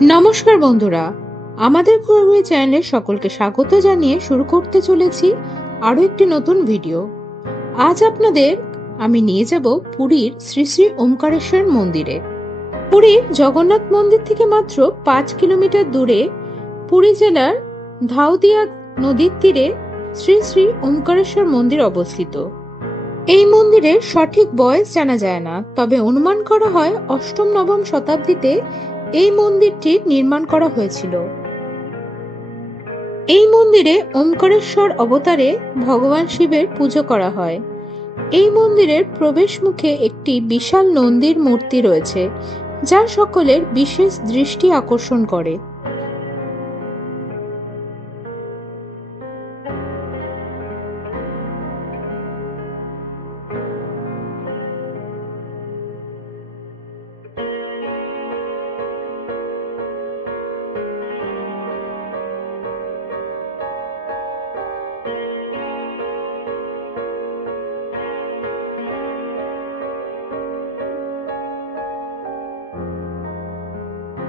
নমস্কার বন্ধুরা, আমাদের ঘুরঘুরি চ্যানেলে সকলকে স্বাগত জানিয়ে শুরু করতে চলেছি আরো একটি নতুন ভিডিও। আজ আপনাদের আমি নিয়ে যাব পুরীর শ্রী শ্রী ওমকারেশ্বর মন্দিরে। পুরীর জগন্নাথ মন্দির থেকে মাত্র 5 কিলোমিটার দূরে পুরী জেলার ধাউদিয়া নদীর তীরে শ্রী শ্রী ওমকারেশ্বর মন্দির অবস্থিত। এই মন্দিরের সঠিক বয়স জানা যায় না, তবে অনুমান করা হয় অষ্টম নবম শতাব্দীতে এই মন্দিরটি নির্মাণ করা হয়েছিল। এই মন্দিরে ওমকারেশ্বর অবতারে ভগবান শিবের পুজো করা হয়। এই মন্দিরের প্রবেশ মুখে একটি বিশাল নন্দীর মূর্তি রয়েছে, যা সকলের বিশেষ দৃষ্টি আকর্ষণ করে।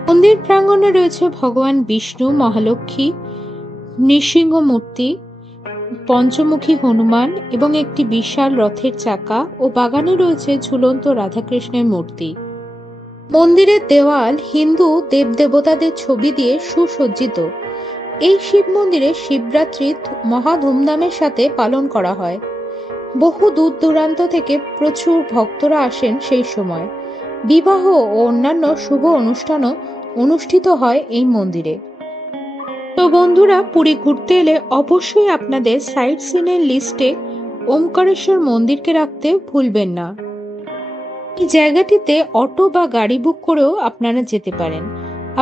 মন্দির প্রাঙ্গণে রয়েছে ভগবান বিষ্ণু, মহালক্ষ্মী, নৃসিংহ মূর্তি, পঞ্চমুখী হনুমান এবং একটি বিশাল রথের চাকা ও বাগানে রয়েছে ঝুলন্ত রাধাকৃষ্ণের মূর্তি। মন্দিরের দেওয়াল হিন্দু দেবদেবতাদের ছবি দিয়ে সুসজ্জিত। এই শিব মন্দিরে শিবরাত্রি মহা ধুমধামের সাথে পালন করা হয়। বহু দূর দূরান্ত থেকে প্রচুর ভক্তরা আসেন সেই সময়। বিবাহ ও অন্যান্য শুভ অনুষ্ঠানও অনুষ্ঠিত হয় এই মন্দিরে। তো বন্ধুরা, পুরী ঘুরতে এলে অবশ্যই আপনাদের সাইট সিনের লিস্টে ওমকারেশ্বর মন্দিরকে রাখতে ভুলবেন না। এই জায়গাটিতে অটো বা গাড়ি বুক করেও আপনারা যেতে পারেন।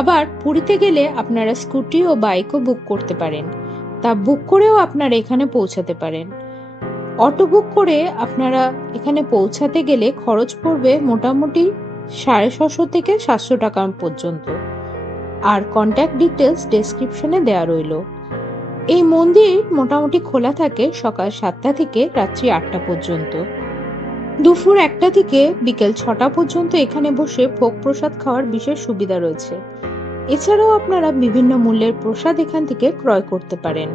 আবার পুরীতে গেলে আপনারা স্কুটি ও বাইকও বুক করতে পারেন। তা বুক করেও আপনারা এখানে পৌঁছাতে পারেন। অটো বুক করে আপনারা এখানে পৌঁছাতে গেলে খরচ পড়বে মোটামুটি 650 থেকে 700 টাকা পর্যন্ত। আর কন্ট্যাক্ট ডিটেলস ডেসক্রিপশনে দেওয়া রইল। এই মন্দির মোটামুটি খোলা থাকে সকাল 7টা থেকে রাত্রি 8টা পর্যন্ত। দুপুর 1টা থেকে বিকেল 6টা পর্যন্ত এখানে বসে ভোগ প্রসাদ খাওয়ার বিশেষ সুবিধা রয়েছে। এছাড়াও আপনারা বিভিন্ন মূল্যের প্রসাদ এখান থেকে ক্রয় করতে পারেন।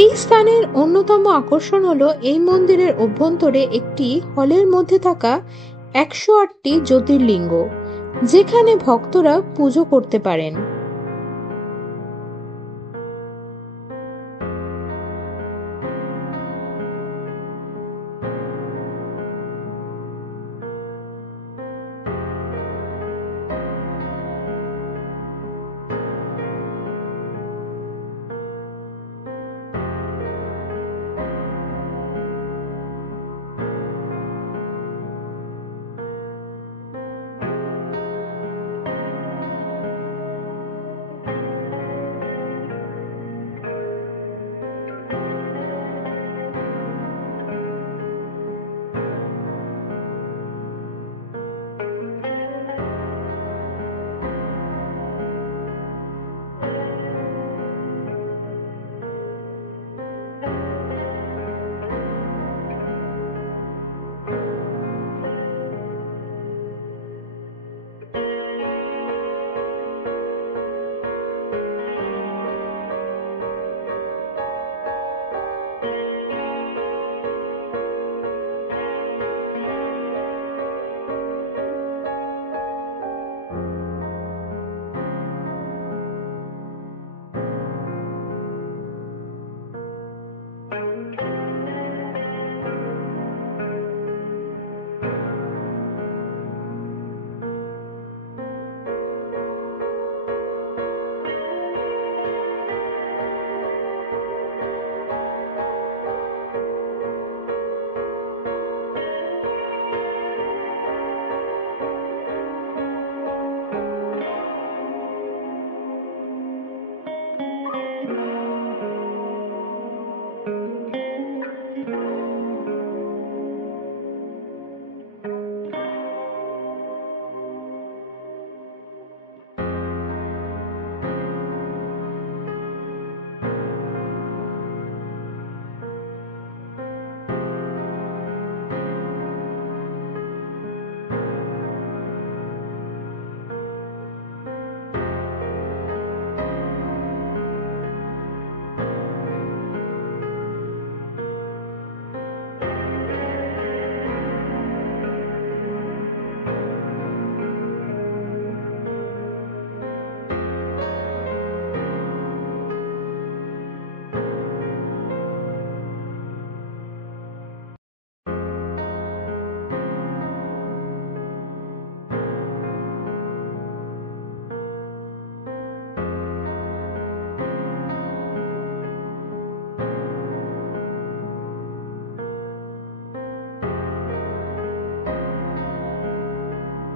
এই স্থানের অন্যতম আকর্ষণ হলো এই মন্দিরের অভ্যন্তরে একটি হলের মধ্যে থাকা 108টি জ্যোতির্লিঙ্গ, যেখানে ভক্তরা পুজো করতে পারেন।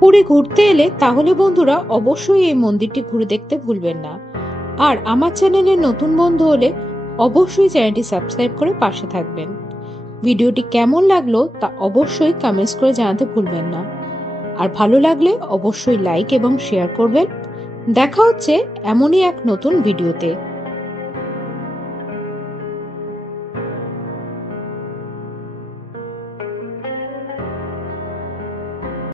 পুরী ঘুরতে এলে তাহলে বন্ধুরা অবশ্যই এই মন্দিরটি ঘুরে দেখতে ভুলবেন না। আর আমার চ্যানেলের নতুন বন্ধু হলে অবশ্যই চ্যানেলটি সাবস্ক্রাইব করে পাশে থাকবেন। ভিডিওটি কেমন লাগলো তা অবশ্যই কমেন্টস করে জানাতে ভুলবেন না। আর ভালো লাগলে অবশ্যই লাইক এবং শেয়ার করবেন। দেখা হচ্ছে এমনই এক নতুন ভিডিওতে।